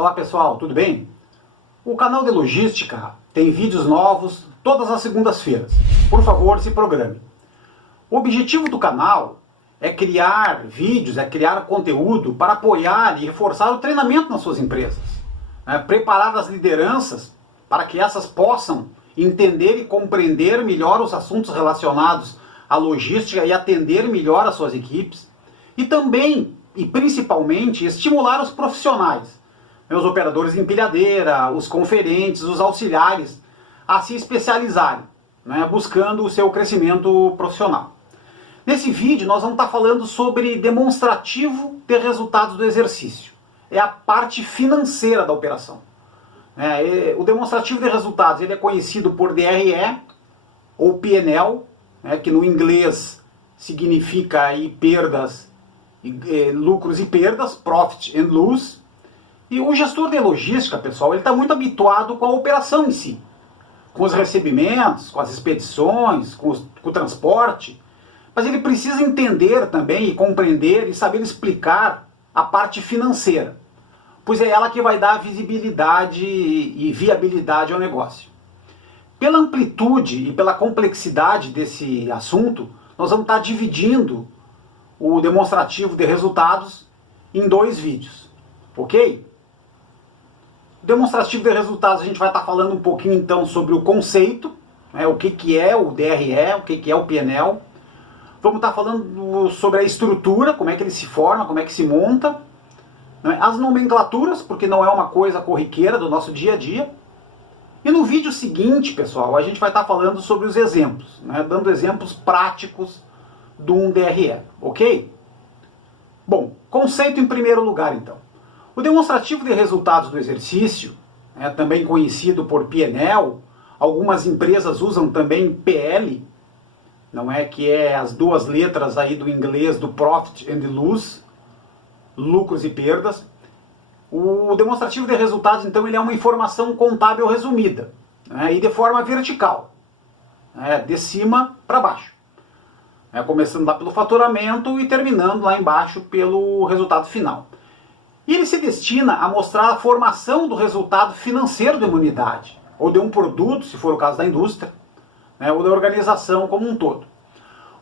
Olá pessoal, tudo bem? O canal de logística tem vídeos novos todas as segundas-feiras. Por favor, se programe. O objetivo do canal é criar vídeos, é criar conteúdo para apoiar e reforçar o treinamento nas suas empresas. Preparar as lideranças para que essas possam entender e compreender melhor os assuntos relacionados à logística e atender melhor as suas equipes. E também, e principalmente, estimular os profissionais, os operadores de empilhadeira, os conferentes, os auxiliares, a se especializarem, buscando o seu crescimento profissional. Nesse vídeo nós vamos estar falando sobre demonstrativo de resultados do exercício. É a parte financeira da operação. O demonstrativo de resultados ele é conhecido por DRE ou P&L, que no inglês significa aí perdas, lucros e perdas, profit and loss. E o gestor de logística, pessoal, ele está muito habituado com a operação em si, com os recebimentos, com as expedições, com o transporte, mas ele precisa entender também e compreender e saber explicar a parte financeira, pois é ela que vai dar visibilidade e viabilidade ao negócio. Pela amplitude e pela complexidade desse assunto, nós vamos estar dividindo o demonstrativo de resultados em 2 vídeos, ok? O demonstrativo de resultados a gente vai estar falando um pouquinho então sobre o conceito, o que é o DRE, o que é o P&L. Vamos estar falando sobre a estrutura, como é que ele se forma, como é que se monta, as nomenclaturas, porque não é uma coisa corriqueira do nosso dia a dia. E no vídeo seguinte, pessoal, a gente vai estar falando sobre os exemplos, dando exemplos práticos de um DRE, ok? Bom, conceito em primeiro lugar então. O demonstrativo de resultados do exercício, também conhecido por P&L, algumas empresas usam também PL, que é as 2 letras aí do inglês do Profit and Loss, lucros e perdas. O demonstrativo de resultados, então, ele é uma informação contábil resumida, e de forma vertical, de cima para baixo, começando lá pelo faturamento e terminando lá embaixo pelo resultado final. E ele se destina a mostrar a formação do resultado financeiro de uma unidade, ou de um produto, se for o caso da indústria, ou da organização como um todo.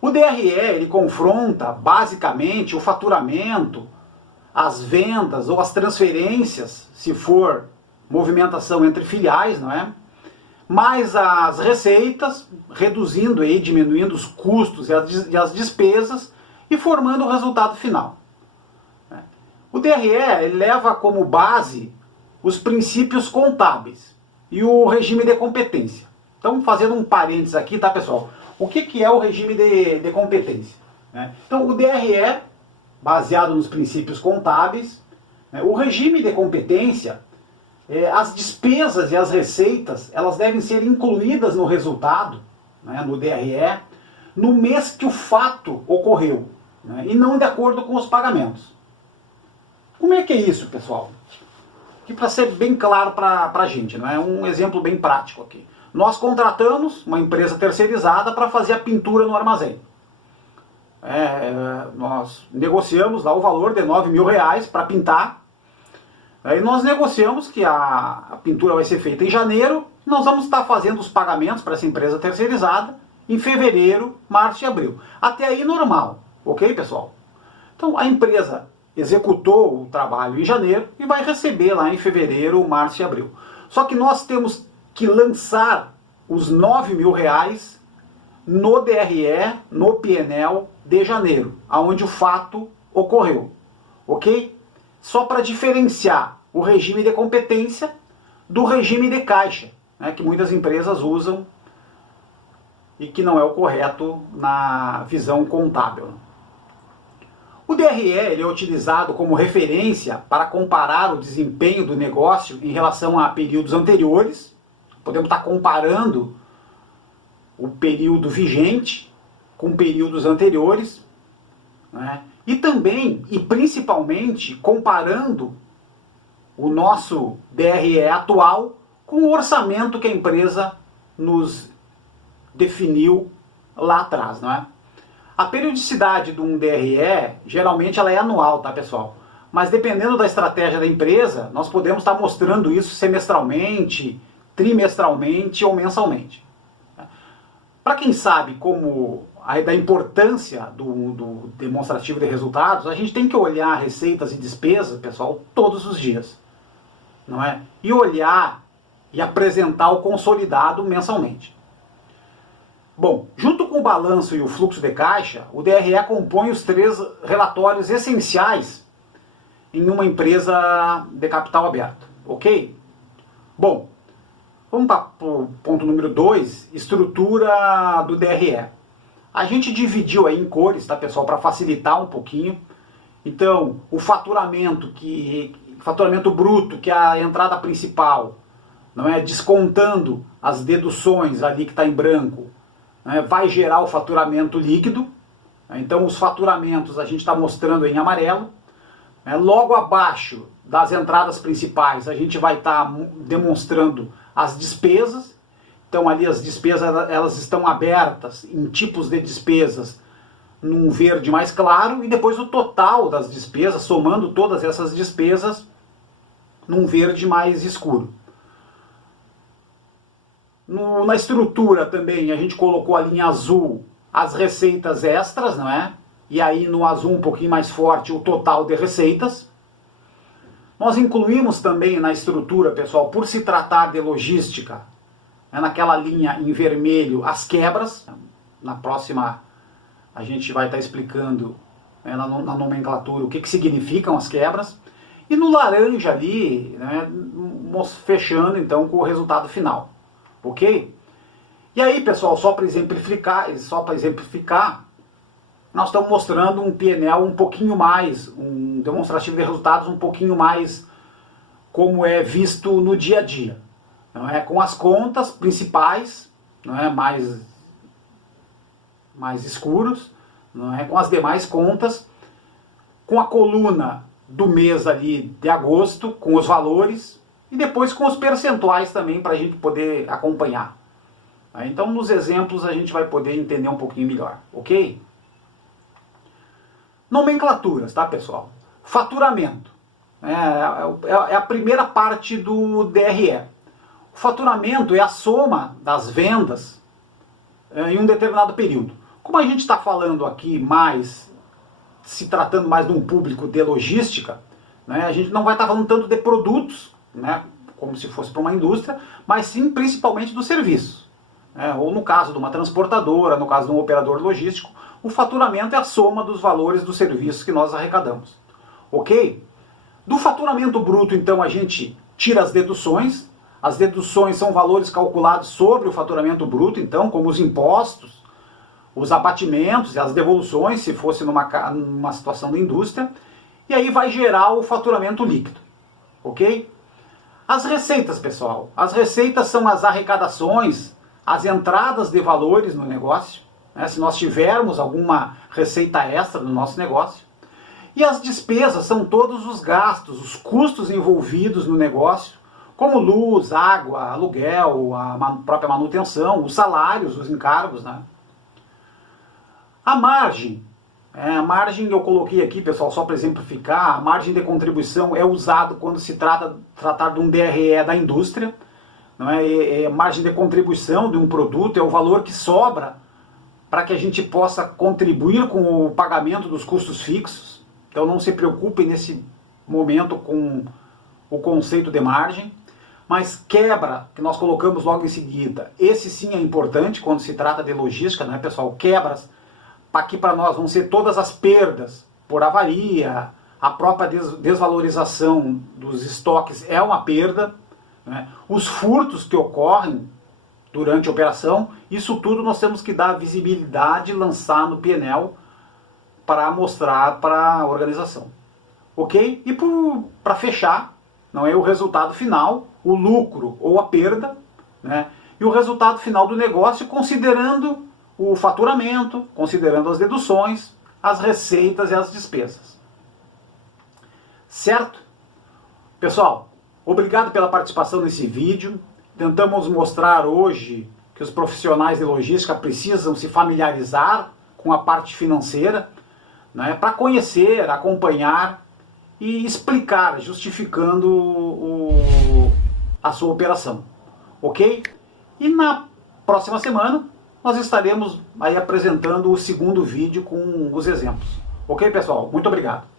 O DRE ele confronta basicamente o faturamento, as vendas ou as transferências, se for movimentação entre filiais, mais as receitas, reduzindo e diminuindo os custos e as despesas e formando o resultado final. O DRE ele leva como base os princípios contábeis e o regime de competência. Então, fazendo um parênteses aqui, tá, pessoal? O que é o regime de competência? Então, o DRE, baseado nos princípios contábeis, o regime de competência, as despesas e as receitas, elas devem ser incluídas no resultado, no DRE, no mês que o fato ocorreu, e não de acordo com os pagamentos. Como é que é isso, pessoal? Aqui para ser bem claro para a gente, um exemplo bem prático aqui. Nós contratamos uma empresa terceirizada para fazer a pintura no armazém. Nós negociamos lá o valor de R$9.000 para pintar. Aí nós negociamos que a pintura vai ser feita em janeiro. E nós vamos estar fazendo os pagamentos para essa empresa terceirizada em fevereiro, março e abril. Até aí normal, ok, pessoal? Então a empresa executou o trabalho em janeiro e vai receber lá em fevereiro, março e abril. Só que nós temos que lançar os R$9.000 no DRE, no P&L de janeiro, aonde o fato ocorreu, ok? Só para diferenciar o regime de competência do regime de caixa, que muitas empresas usam e que não é o correto na visão contábil. O DRE ele é utilizado como referência para comparar o desempenho do negócio em relação a períodos anteriores. Podemos estar comparando o período vigente com períodos anteriores, e também, e principalmente, comparando o nosso DRE atual com o orçamento que a empresa nos definiu lá atrás, A periodicidade de um DRE, geralmente ela é anual, tá, pessoal? mas dependendo da estratégia da empresa, nós podemos estar mostrando isso semestralmente, trimestralmente ou mensalmente. Para quem sabe da importância do demonstrativo de resultados, a gente tem que olhar receitas e despesas, pessoal, todos os dias, não é? E olhar e apresentar o consolidado mensalmente. Bom, junto com o balanço e o fluxo de caixa, o DRE compõe os 3 relatórios essenciais em uma empresa de capital aberto, ok? Bom, vamos para o ponto número 2, estrutura do DRE. A gente dividiu aí em cores, tá, pessoal, para facilitar um pouquinho. Então, o faturamento bruto, que é a entrada principal, não é, descontando as deduções ali que está em branco, né, vai gerar o faturamento líquido. Então, os faturamentos a gente está mostrando em amarelo. Logo abaixo das entradas principais, a gente vai estar demonstrando as despesas. Então ali as despesas elas estão abertas em tipos de despesas num verde mais claro, e depois o total das despesas, somando todas essas despesas, num verde mais escuro. Na estrutura também a gente colocou ali em azul as receitas extras, não é? E aí no azul um pouquinho mais forte o total de receitas. Nós incluímos também na estrutura, pessoal, por se tratar de logística, naquela linha em vermelho, as quebras. Na próxima a gente vai estar explicando na nomenclatura o que significam as quebras. E no laranja ali, né, fechando então com o resultado final. Ok? E aí, pessoal, só para exemplificar, nós estamos mostrando um PNL um pouquinho mais, um demonstrativo de resultados um pouquinho mais como é visto no dia a dia. Não é? Com as contas principais, não é? mais escuros, não é? Com as demais contas, com a coluna do mês ali de agosto, com os valores, e depois com os percentuais também para a gente poder acompanhar. Então nos exemplos a gente vai poder entender um pouquinho melhor, ok? Nomenclaturas, tá, pessoal? Faturamento. É a primeira parte do DRE. O faturamento é a soma das vendas em um determinado período. Como a gente está falando aqui se tratando mais de um público de logística, né, a gente não vai estar falando tanto de produtos, né, como se fosse para uma indústria, mas sim principalmente dos serviços. Ou no caso de uma transportadora, no caso de um operador logístico, o faturamento é a soma dos valores dos serviços que nós arrecadamos. Ok? Do faturamento bruto, então, a gente tira as deduções. As deduções são valores calculados sobre o faturamento bruto, então, como os impostos, os abatimentos e as devoluções, se fosse numa situação de indústria. E aí vai gerar o faturamento líquido. Ok? As receitas, pessoal. As receitas são as arrecadações, as entradas de valores no negócio, né, se nós tivermos alguma receita extra no nosso negócio. E as despesas são todos os gastos, os custos envolvidos no negócio, como luz, água, aluguel, a própria manutenção, os salários, os encargos. Né? A margem eu coloquei aqui, pessoal, só para exemplificar. A margem de contribuição é usado quando se tratar de um DRE da indústria. Não é? Margem de contribuição de um produto é o valor que sobra para que a gente possa contribuir com o pagamento dos custos fixos. Então não se preocupem nesse momento com o conceito de margem. Mas quebra, que nós colocamos logo em seguida, esse sim é importante quando se trata de logística, né, pessoal? Quebras, aqui para nós vão ser todas as perdas por avaria, a própria desvalorização dos estoques é uma perda, né? Os furtos que ocorrem durante a operação, isso tudo nós temos que dar visibilidade e lançar no PNL para mostrar para a organização. Ok? E para fechar, não é o resultado final, o lucro ou a perda, né? E o resultado final do negócio considerando o faturamento, considerando as deduções, as receitas e as despesas. Certo? Pessoal, obrigado pela participação nesse vídeo. Tentamos mostrar hoje que os profissionais de logística precisam se familiarizar com a parte financeira, né, para conhecer, acompanhar e explicar, justificando a sua operação, ok? E na próxima semana nós estaremos aí apresentando o segundo vídeo com os exemplos. Ok, pessoal? Muito obrigado.